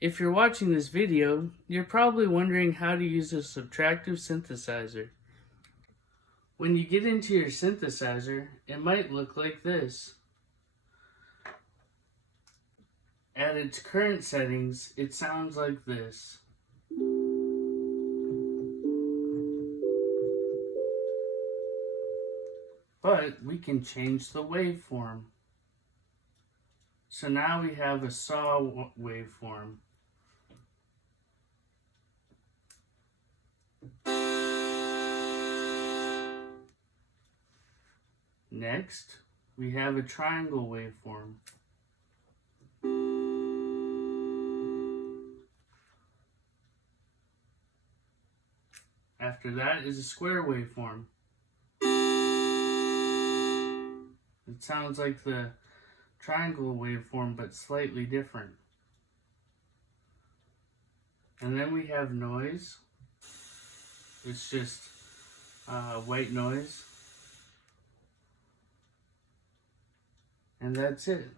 If you're watching this video, you're probably wondering how to use a subtractive synthesizer. When you get into your synthesizer, it might look like this. At its current settings, it sounds like this. But we can change the waveform. So now we have a saw waveform. Next, we have a triangle waveform. After that is a square waveform. It sounds like the triangle waveform, but slightly different. And then we have noise. It's just white noise. And that's it.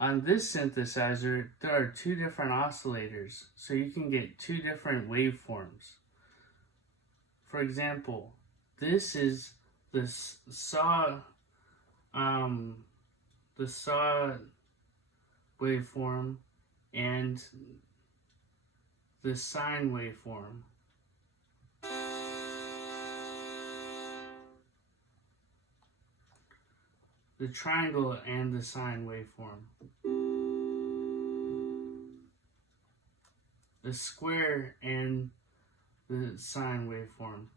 On this synthesizer, there are two different oscillators, so you can get two different waveforms. For example, this is the saw waveform and the sine waveform. The triangle and the sine waveform. The square and the sine waveform.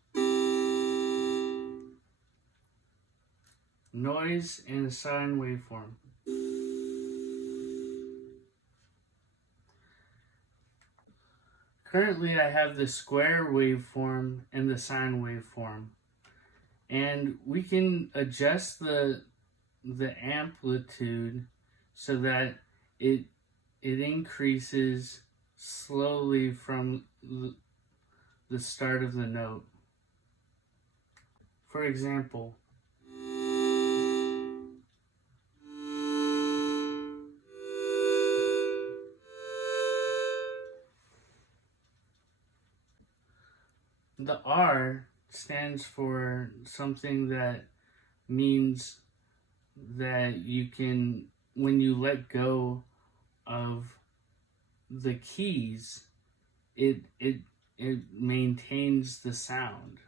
Noise and the sine waveform. Currently I have the square waveform and the sine waveform. And we can adjust the amplitude so that it increases slowly from the start of the note. For example, the R stands for something that means that you can, when you let go of the keys, it maintains the sound.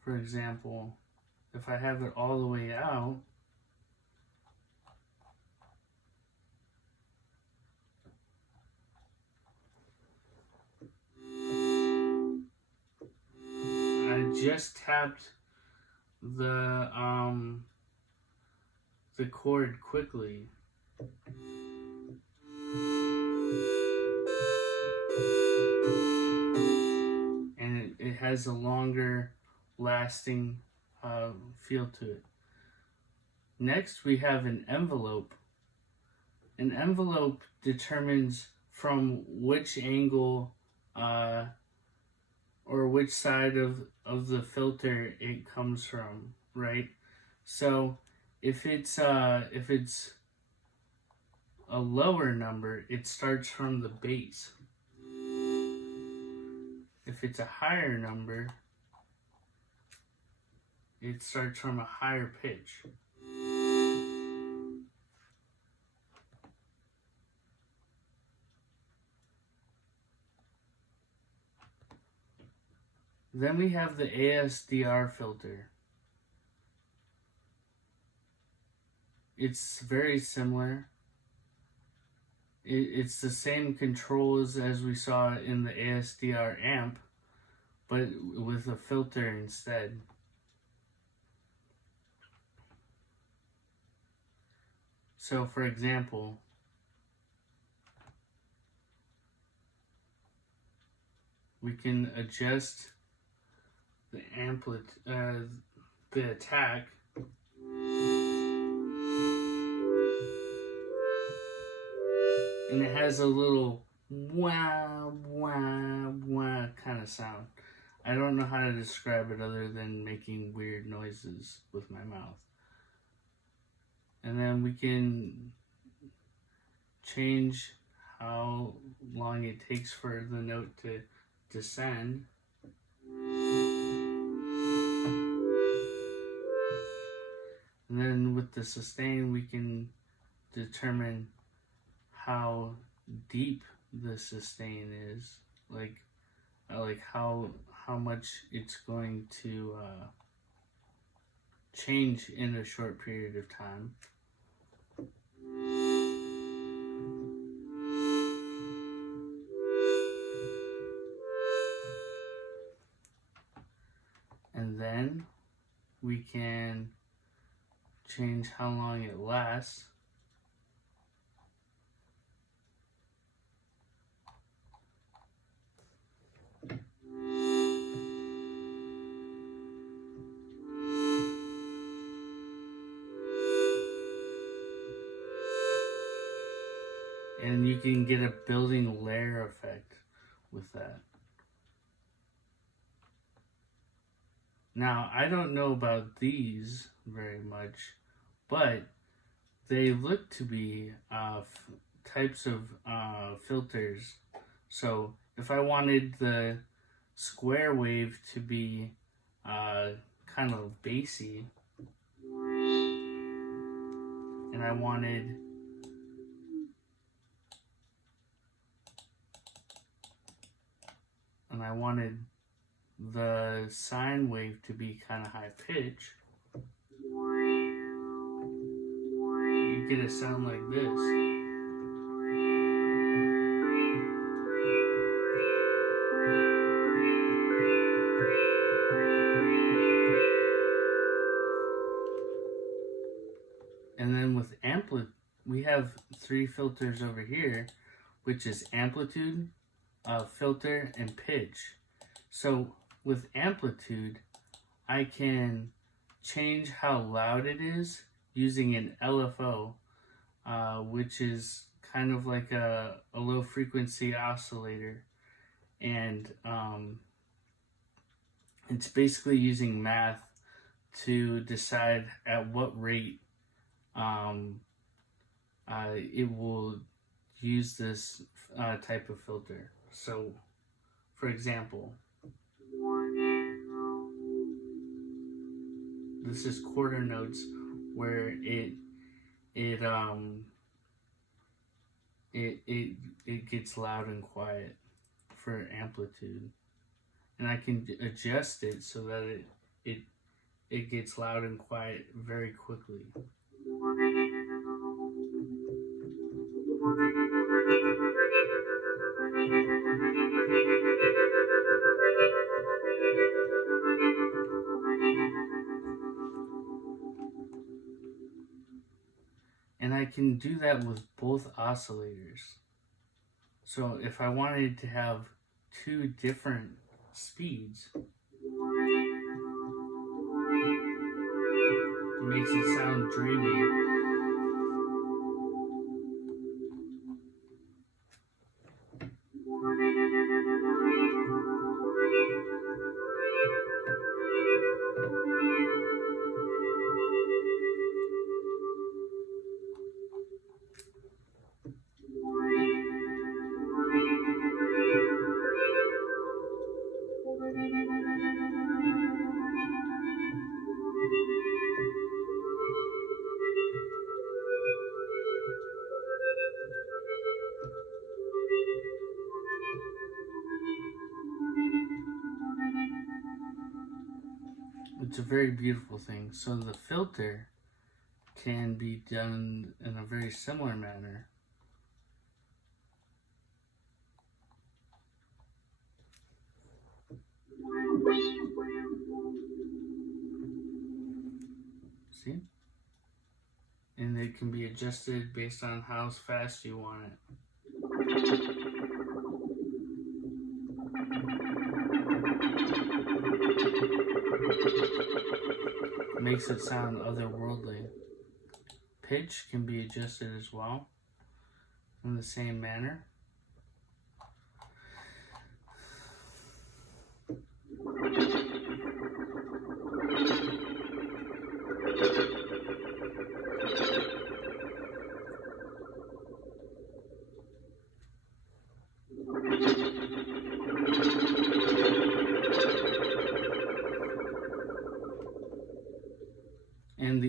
For example, if I have it all the way out, I just tapped the chord quickly. And it has a longer lasting feel to it. Next, we have an envelope. An envelope determines from which angle or which side of the filter it comes from, right? So if it's a lower number, it starts from the base. If it's a higher number, it starts from a higher pitch. Then we have the ASDR filter. It's very similar. It's the same controls as we saw in the ASDR amp, but with a filter instead. So for example, we can adjust the amplitude, the attack, and it has a little wah wah wah kind of sound. I don't know how to describe it other than making weird noises with my mouth. And then we can change how long it takes for the note to descend. And then with the sustain, we can determine how deep the sustain is, like how much it's going to change in a short period of time. And then we can change how long it lasts. And you can get a building layer effect with that. Now, I don't know about these very much, but they look to be types of filters. So if I wanted the square wave to be kind of bassy, and I wanted the sine wave to be kind of high pitch, you get a sound like this. And then with amplitude, we have 3 filters over here, which is amplitude, filter, and pitch. So with amplitude, I can change how loud it is using an LFO, which is kind of like a low frequency oscillator. And it's basically using math to decide at what rate it will use this type of filter. So, for example, this is quarter notes where it gets loud and quiet for amplitude, and I can adjust it so that it gets loud and quiet very quickly. And I can do that with both oscillators. So if I wanted to have 2 different speeds, it makes it sound dreamy. It's a very beautiful thing. So the filter can be done in a very similar manner. See? And it can be adjusted based on how fast you want it. Makes it sound otherworldly. Pitch can be adjusted as well in the same manner.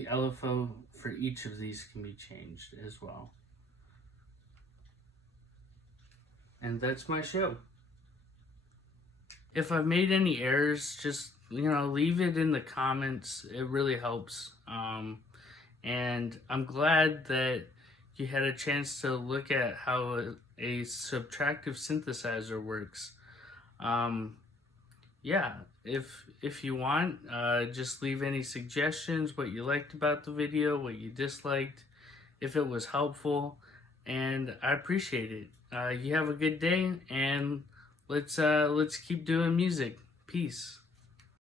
the LFO for each of these can be changed as well. And that's my show. If I've made any errors, just, leave it in the comments. It really helps. And I'm glad that you had a chance to look at how a subtractive synthesizer works. Yeah, if you want, just leave any suggestions, what you liked about the video, what you disliked, if it was helpful, and I appreciate it. You have a good day, and let's keep doing music. Peace.